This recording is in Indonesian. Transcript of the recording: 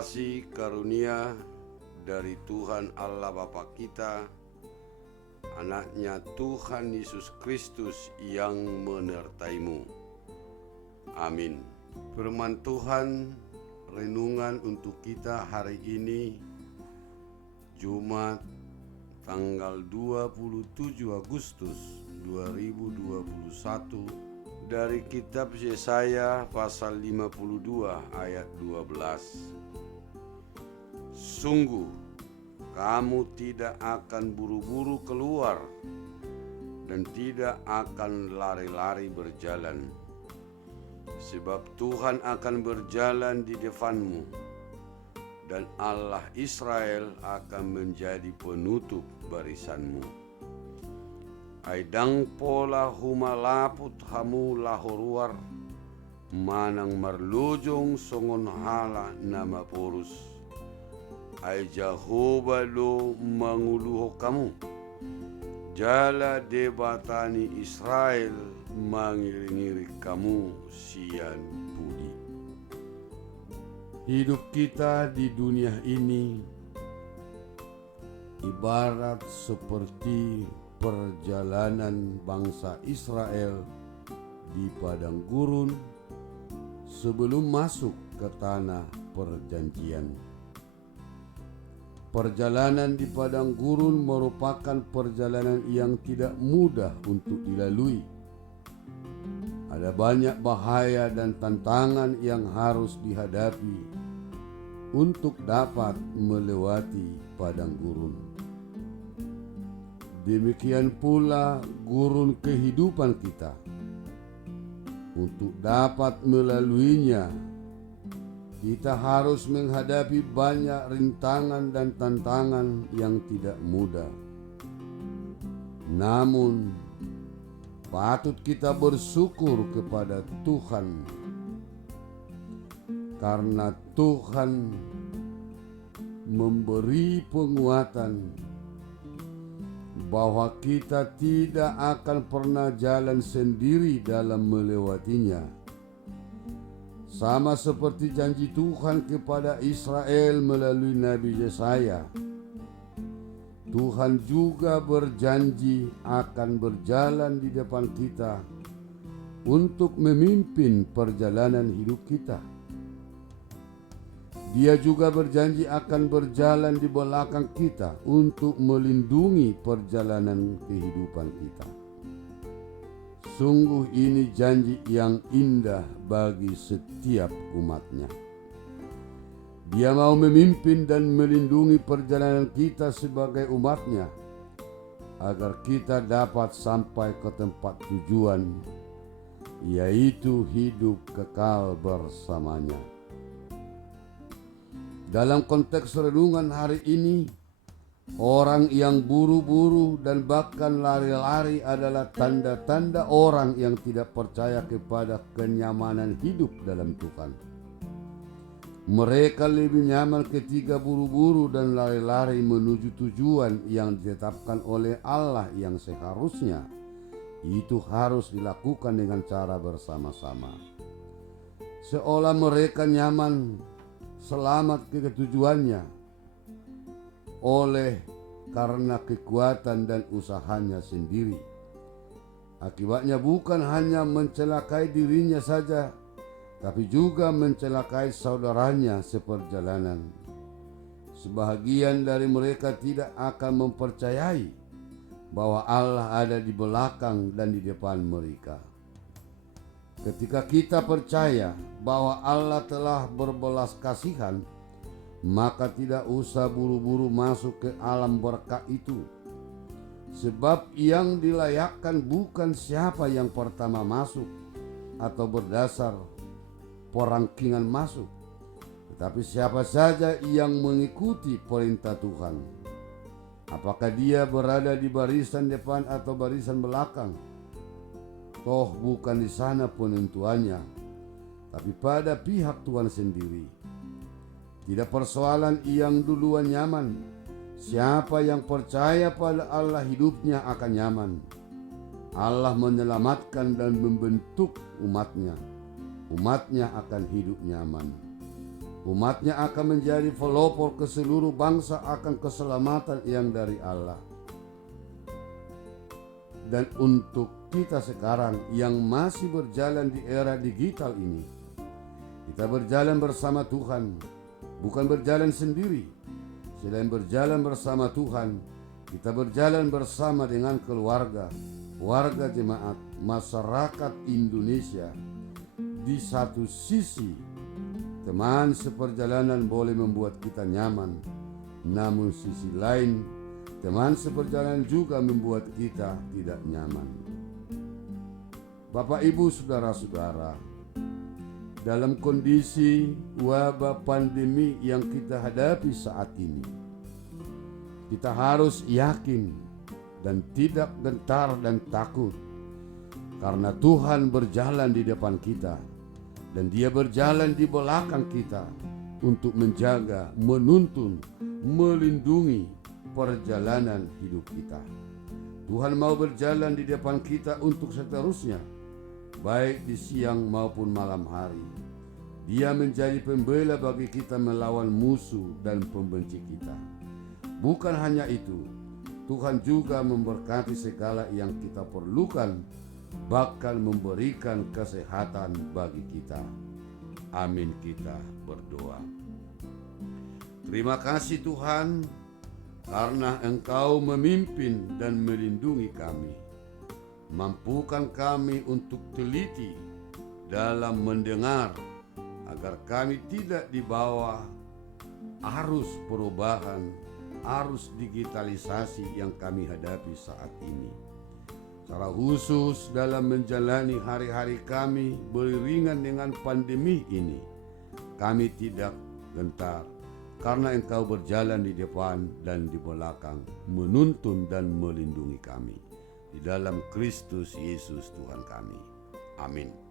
kasih karunia dari Tuhan Allah Bapa kita, Anaknya Tuhan Yesus Kristus yang menyertaimu. Amin. Firman Tuhan, renungan untuk kita hari ini, Jumat tanggal 27 Agustus 2021, dari kitab Yesaya pasal 52 ayat 12. Sungguh kamu tidak akan buru-buru keluar dan tidak akan lari-lari berjalan, sebab Tuhan akan berjalan di depanmu dan Allah Israel akan menjadi penutup barisanmu. Aidang pola huma laput hamu lahoruar, manang marlujong songon hala nama porus. Ai Jehovah lo manguluho kamu, jala debatani Israel mangiri-ngiri kamu sian budi. Hidup kita di dunia ini ibarat seperti perjalanan bangsa Israel di padang gurun sebelum masuk ke tanah perjanjian. Perjalanan di padang gurun merupakan perjalanan yang tidak mudah untuk dilalui. Ada banyak bahaya dan tantangan yang harus dihadapi untuk dapat melewati padang gurun. Demikian pula gurun kehidupan kita. Untuk dapat melaluinya, kita harus menghadapi banyak rintangan dan tantangan yang tidak mudah. Namun, patut kita bersyukur kepada Tuhan, karena Tuhan memberi penguatan bahwa kita tidak akan pernah jalan sendiri dalam melewatinya. Sama seperti janji Tuhan kepada Israel melalui Nabi Yesaya, Tuhan juga berjanji akan berjalan di depan kita untuk memimpin perjalanan hidup kita. Dia juga berjanji akan berjalan di belakang kita untuk melindungi perjalanan kehidupan kita. Sungguh ini janji yang indah bagi setiap umatnya. Dia mau memimpin dan melindungi perjalanan kita sebagai umatnya, agar kita dapat sampai ke tempat tujuan, yaitu hidup kekal bersamanya. Dalam konteks renungan hari ini, orang yang buru-buru dan bahkan lari-lari adalah tanda-tanda orang yang tidak percaya kepada kenyamanan hidup dalam Tuhan. Mereka lebih nyaman ketika buru-buru dan lari-lari menuju tujuan yang ditetapkan oleh Allah, yang seharusnya itu harus dilakukan dengan cara bersama-sama. Seolah mereka nyaman selamat ke tujuannya oleh karena kekuatan dan usahanya sendiri. Akibatnya bukan hanya mencelakai dirinya saja, tapi juga mencelakai saudaranya seperjalanan. Sebahagian dari mereka tidak akan mempercayai bahwa Allah ada di belakang dan di depan mereka. Ketika kita percaya bahwa Allah telah berbelas kasihan, maka tidak usah buru-buru masuk ke alam berkah itu. Sebab yang dilayakkan bukan siapa yang pertama masuk atau berdasar perangkingan masuk, tetapi siapa saja yang mengikuti perintah Tuhan. Apakah dia berada di barisan depan atau barisan belakang, toh bukan di sana penentuannya, tapi pada pihak Tuhan sendiri. Tidak persoalan yang duluan nyaman. Siapa yang percaya pada Allah, hidupnya akan nyaman. Allah menyelamatkan dan membentuk umatnya. Umatnya akan hidup nyaman. Umatnya akan menjadi pelopor ke seluruh bangsa akan keselamatan yang dari Allah. Dan untuk kita sekarang yang masih berjalan di era digital ini, kita berjalan bersama Tuhan, bukan berjalan sendiri. Selain berjalan bersama Tuhan, kita berjalan bersama dengan keluarga, warga jemaat, masyarakat Indonesia. Di satu sisi, teman seperjalanan boleh membuat kita nyaman, namun sisi lain, teman seperjalanan juga membuat kita tidak nyaman. Bapak, Ibu, saudara-saudara, dalam kondisi wabah pandemi yang kita hadapi saat ini, kita harus yakin dan tidak gentar dan takut, karena Tuhan berjalan di depan kita dan Dia berjalan di belakang kita untuk menjaga, menuntun, melindungi perjalanan hidup kita. Tuhan mau berjalan di depan kita untuk seterusnya, baik di siang maupun malam hari. Dia menjadi pembela bagi kita melawan musuh dan pembenci kita. Bukan hanya itu, Tuhan juga memberkati segala yang kita perlukan, bahkan memberikan kesehatan bagi kita. Amin, kita berdoa. Terima kasih Tuhan, karena Engkau memimpin dan melindungi kami. Mampukan kami untuk teliti dalam mendengar, agar kami tidak dibawa arus perubahan, arus digitalisasi yang kami hadapi saat ini. Secara khusus dalam menjalani hari-hari kami beriringan dengan pandemi ini, kami tidak gentar, karena Engkau berjalan di depan dan di belakang, menuntun dan melindungi kami. Di dalam Kristus Yesus Tuhan kami. Amin.